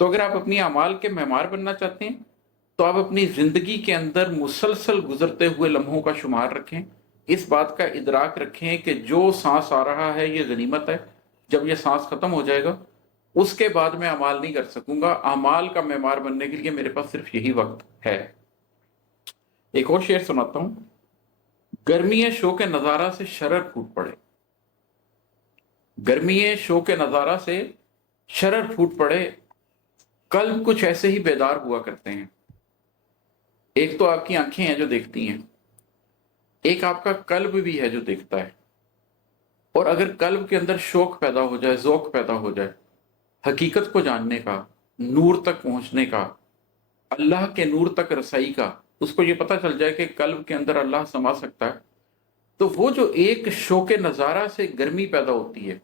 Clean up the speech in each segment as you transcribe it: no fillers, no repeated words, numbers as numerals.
تو अगर आप अपनी अमाल के मेहमान बनना चाहते हैं तो आप अपनी ज़िंदगी के अंदर मुसलसल गुजरते हुए लम्हों का शुमार रखें। इस बात का इदराक रखें कि जो सांस आ रहा है ये गनीमत है, जब ये सांस ख़त्म हो जाएगा उसके बाद मैं अमाल नहीं कर सकूंगा। अमाल का मेहमान बनने के लिए मेरे पास सिर्फ यही वक्त है। एक और शेर सुनाता हूं। गर्मी शो के नज़ारा से शरर फूट पड़े, गर्मी शो के नज़ारा से शरर फूट पड़े, कल्ब कुछ ऐसे ही बेदार हुआ करते हैं। एक तो आपकी आंखें हैं जो देखती हैं, एक आपका कल्ब भी है जो देखता है। और अगर कल्ब के अंदर शौक पैदा हो जाए, ज़ौक पैदा हो जाए हकीकत को जानने का, नूर तक पहुंचने का, अल्लाह के नूर तक रसाई का, उसको ये पता चल जाए कि कल्ब के अंदर अल्लाह समा सकता है, तो वो जो एक शौक नज़ारा से गर्मी पैदा होती है,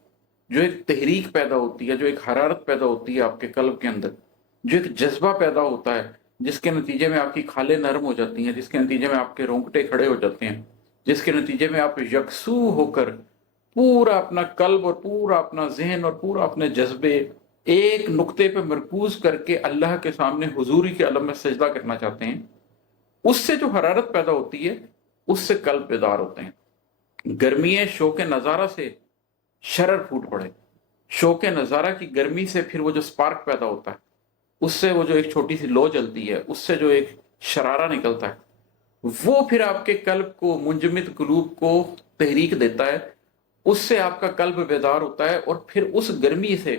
जो एक तहरीक पैदा होती है, जो एक हरारत पैदा होती है आपके कल्ब के अंदर, जो एक जज्बा पैदा होता है जिसके नतीजे में आपकी खालें नरम हो जाती हैं, जिसके नतीजे में आपके रोंगटे खड़े हो जाते हैं, जिसके नतीजे में आप यकसू होकर पूरा अपना कल्ब और पूरा अपना जहन और पूरा अपने जज्बे एक नुक्ते पे मरकूज करके अल्लाह के सामने हुजूरी के आलम में सजदा करना चाहते हैं, उससे जो हरारत पैदा होती है उससे कल्ब बेदार होते हैं। गर्मी शौक नज़ारा से शरर फूट पड़े, शौक नज़ारा की गर्मी से फिर वो जो स्पार्क पैदा होता है, उससे वो जो एक छोटी सी लो जलती है, उससे जो एक शरारा निकलता है, वो फिर आपके कल्ब को, मुंजमिद कुलूब को तहरीक देता है, उससे आपका कल्ब बेदार होता है। और फिर उस गर्मी से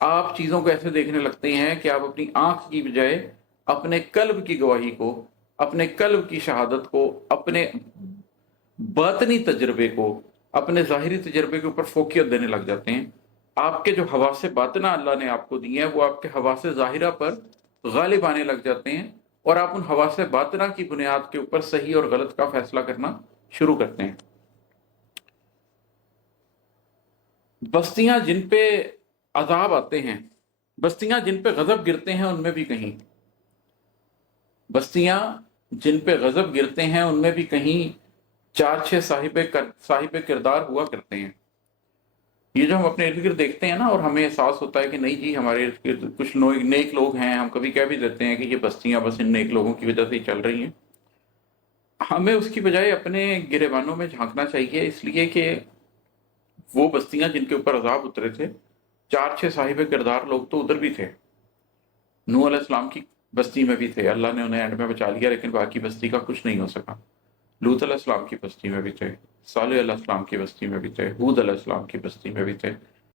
आप चीज़ों को ऐसे देखने लगते हैं कि आप अपनी आंख की बजाय अपने कल्ब की गवाही को, अपने कल्ब की शहादत को, अपने बातनी तजर्बे को, अपने ज़ाहिरी तजर्बे के ऊपर फोकियत देने लग जाते हैं। आपके जो हवासे बातना अल्लाह ने आपको दिए हैं वो आपके हवासे ज़ाहिरा पर गालिब आने लग जाते हैं और आप उन हवासे बातना की बुनियाद के ऊपर सही और गलत का फैसला करना शुरू करते हैं। बस्तियां जिन पे अजाब आते हैं, बस्तियां जिन पे गजब गिरते हैं उनमें भी कहीं, बस्तियां जिन पे गजब गिरते हैं उनमें भी कहीं चार छह साहिब किरदार हुआ करते हैं। ये जो हम अपने इर्द गिर्द देखते हैं ना, और हमें एहसास होता है कि नहीं जी हमारे इर्द गिर्द कुछ नेक लोग हैं, हम कभी कह भी देते हैं कि ये बस्तियां बस इन नेक लोगों की वजह से ही चल रही हैं। हमें उसकी बजाय अपने गिरेबानों में झांकना चाहिए, इसलिए कि वो बस्तियां जिनके ऊपर अजाब उतरे थे, चार छह साहिब किरदार लोग तो उधर भी थे। नूह अलैहिस्सलाम की बस्ती में भी थे, अल्लाह ने उन्हें एंड में बचा लिया, लेकिन बाकी बस्ती का कुछ नहीं हो सका। लूत अलैहिस्सलाम की बस्ती में भी थे, सालेह अलैहिस्सलाम की बस्ती में भी थे, हूद अलैहिस्सलाम की बस्ती में भी थे,